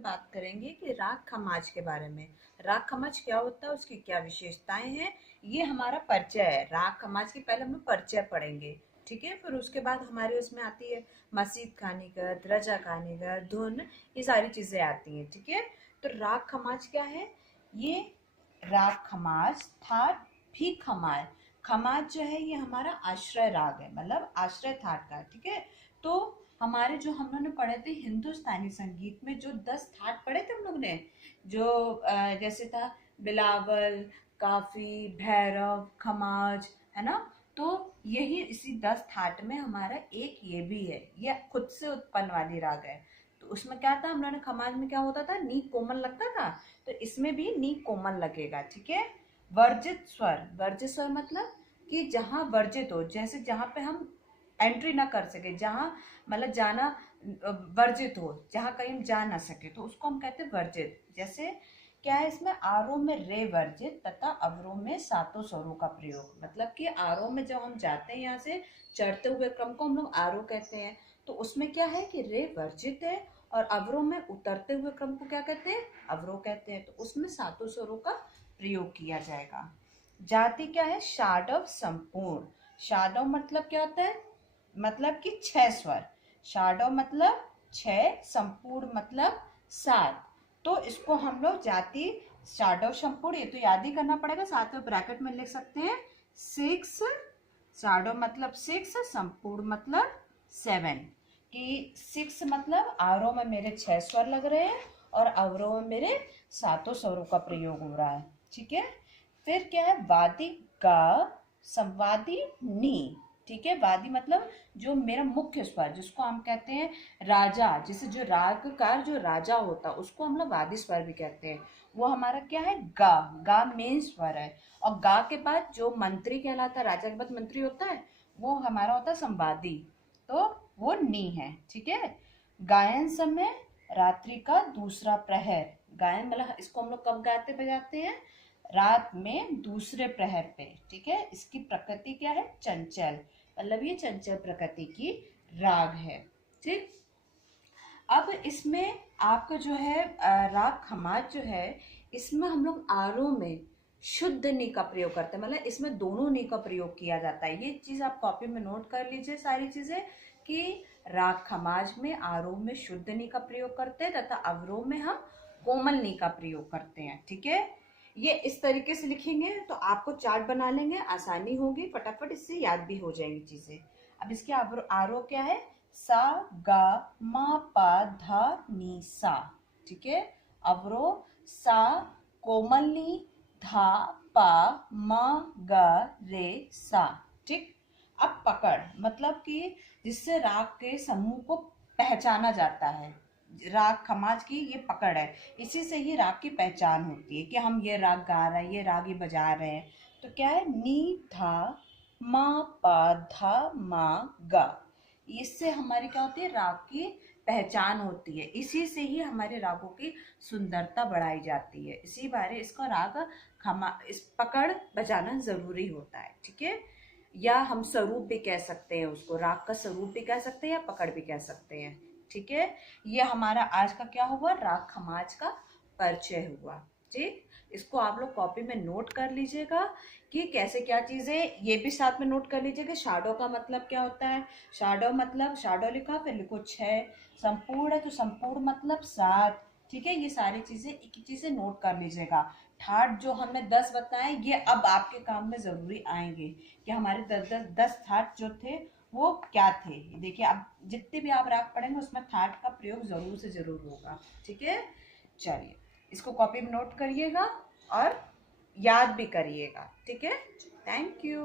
में बात करेंगे कि राग खमाज के बारे में। राग खमाज क्या होता है, उसकी क्या विशेषताएं हैं, ये हमारा परिचय है। राग खमाज के पहले हम लोग परिचय पढ़ेंगे, ठीक है। फिर उसके बाद हमारे उसमें आती है मसीद खानीगत, रजा खानीगत, धुन, ये सारी चीजें आती हैं, ठीक है। तो राग खमाज क्या है, ये राग खमाज थाट भी खमाज। खमाज जो है ये हमारा आश्रय राग है, मतलब आश्रय थाट का, ठीक है। तो हमारे जो हम लोगों ने पढ़े थे हिंदुस्तानी संगीत में, जो 10 थाट पढ़े थे हम लोग ने, जो जैसे था बिलावल, काफी, भैरव, खमाज, है ना। तो यही इसी 10 थाट में हमारा एक ये भी है, ये खुद से उत्पन्न वाली राग है। तो उसमें क्या था, हम लोगों ने खमाज में क्या होता था, नी कोमल लगता था, तो इसमें भी नी कोमल लगेगा, ठीक है। वर्जित स्वर, वर्जित स्वर मतलब कि जहां वर्जित हो, जैसे जहां पे हम एंट्री ना कर सके, जहां मतलब जाना वर्जित हो, जहां कहीं हम जा ना सके, तो उसको हम कहते हैं वर्जित। जैसे क्या है इसमें, आरोह में रे वर्जित तथा अवरोह में सातों स्वरों का प्रयोग। मतलब कि आरोह में जब हम जाते हैं, यहाँ से चढ़ते हुए क्रम को हम लोग आरोह कहते हैं, तो उसमें क्या है कि रे वर्जित है, और अवरोह में उतरते हुए क्रम को क्या कहते हैं, अवरोह कहते हैं। तो उसमें सातों स्वरों का प्रयोग किया जाएगा। जाति क्या है, शाडव संपूर्ण। शाडव मतलब क्या होता है, मतलब कि 6 स्वर। शाडव मतलब 6, संपूर्ण मतलब 7। तो इसको हम लोग जाति शाडव संपूर्ण, ये तो याद ही करना पड़ेगा, साथ में ब्रैकेट में लिख सकते हैं 6। शाडव मतलब 6, संपूर्ण मतलब 7। कि 6 मतलब आरोह में मेरे 6 स्वर लग रहे हैं और अवरोह में मेरे सातों स्वरों का प्रयोग हो रहा है, ठीक है। फिर क्या है, वादी गा, संवादी नी, ठीक है। वादी मतलब जो मेरा मुख्य स्वर, जिसको हम कहते हैं राजा, जिसे जो रागकार जो राजा होता है उसको हम लोग वादी स्वर भी कहते हैं, वो हमारा क्या है, गा। गा मेन स्वर है, और गा के बाद जो मंत्री कहलाता है, राजा के बाद मंत्री होता है, वो हमारा होता है संवादी, तो वो नी है, ठीक है। गायन समय रात्रि का दूसरा प्रहर। गायन मतलब इसको हम लोग कब गाते बजाते हैं, रात में दूसरे प्रहर पे, ठीक है। इसकी प्रकृति क्या है, चंचल, मतलब ये चंचल प्रकृति की राग है, ठीक। अब इसमें आपका जो है राग खमाज जो है, इसमें हम लोग आरोह में शुद्ध नी का प्रयोग करते हैं, मतलब इसमें दोनों नी का प्रयोग किया जाता है। ये चीज आप कॉपी में नोट कर लीजिए सारी चीजें, कि राग खमाज में आरोह में शुद्ध नी का प्रयोग करते हैं तथा अवरोह में हम कोमल नी का प्रयोग करते हैं, ठीक है। ये इस तरीके से लिखेंगे तो आपको चार्ट बना लेंगे, आसानी होगी, फटाफट इससे याद भी हो जाएंगी चीजें। अब इसके आरोह क्या है, सा गा मा पा धा नी सा, ठीक है। अवरोह सा कोमल नी, धा पा मा गा रे सा, ठीक। अब पकड़ मतलब कि जिससे राग के समूह को पहचाना जाता है, राग खमाज की ये पकड़ है, इसी से ही राग की पहचान होती है कि हम ये राग गा रहे हैं, ये राग ही बजा रहे हैं। तो क्या है, नी धा मा पा धा मा गा, इससे हमारी क्या होती है, राग की पहचान होती है, इसी से ही हमारे रागों की सुंदरता बढ़ाई जाती है। इसी बारे इसका राग खमा इस पकड़ बजाना जरूरी होता है, ठीक है। या हम स्वरूप भी कह सकते हैं उसको, राग का स्वरूप भी कह सकते हैं या पकड़ भी कह सकते हैं, ठीक है। ये हमारा आज का क्या हुआ, राग खमाज का परिचय हुआ, ठीक। इसको आप लोग कॉपी में नोट कर लीजिएगा कि कैसे क्या चीजें, ये भी साथ में नोट कर लीजिएगा। शाडो का मतलब क्या होता है, शाडो मतलब शाडो लिखा, फिर लिखो 6, संपूर्ण है तो संपूर्ण मतलब 7, ठीक है। ये सारी चीजें एक एक चीजें नोट कर लीजिएगा। ठाट जो हमने 10 बताए, ये अब आपके काम में जरूरी आएंगे कि हमारे 10 ठाट जो थे वो क्या थे। देखिए अब जितने भी आप राग पढ़ेंगे उसमें थाट का प्रयोग जरूर से जरूर होगा, ठीक है। चलिए इसको कॉपी में नोट करिएगा और याद भी करिएगा, ठीक है। Thank you.